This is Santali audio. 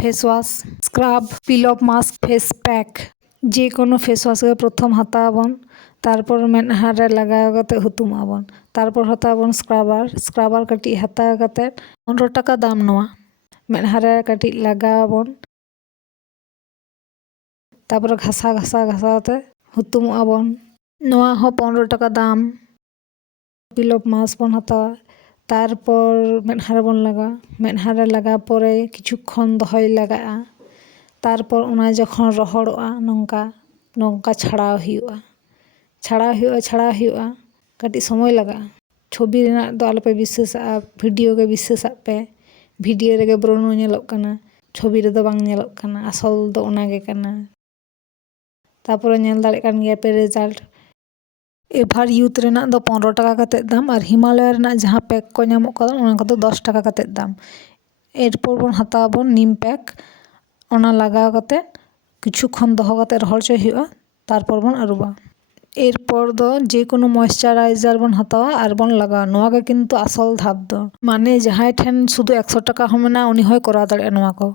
Face wash scrub peel off mask face pack जे कोनो फेस वाश के प्रथम हताबन तारपर मेदहा रे लगाव कते हुतुम आबन तारपर हताबन स्क्रबर कटी हताव कते 15 टाका दाम नोआ मेदहा रे कटी लगावबन तारपर घासा ते हुतुम आबन नोआ हो 15 टाका दाम पिल अफ मास्क बन हतावा तारपर मेदहा रे बन लगा मेदहा रे लगा परे किछुक्षण दहय लगाआ तारपर उना जखन रहड़ोआ नोंका छाड़ाव हुआ कटी समय लगा छवि रेना दो आलोपे विश्वासा भिडियो के विश्वासा पे भिडियो रेगे ब्रोनो नेलोग कना छवि रे दो बांग नेलोग कना असल दो ओना गे कना तारपर नेल दाड़े कान गिया पे रिजल्ट एभार यूथ रेना दो 15 टाका कते दाम और हिमालय रेना जहां पैक को नामो कदा ओना को 10 टाका कते दाम एरपर बन हताबन नीम पैक ओना लगाव कते किछुक्षण दहो कते रहड़ च हुआ तारपर बन अरुबा एरपर दो जे कोनो मॉइस्चाराइजर बन हतावा और बन लगा नोआ के किन्तु आसल धाप दो माने जहां ठेन शुधु 100 टाका हो मेना उनी होय करा दाड़े नोआ को।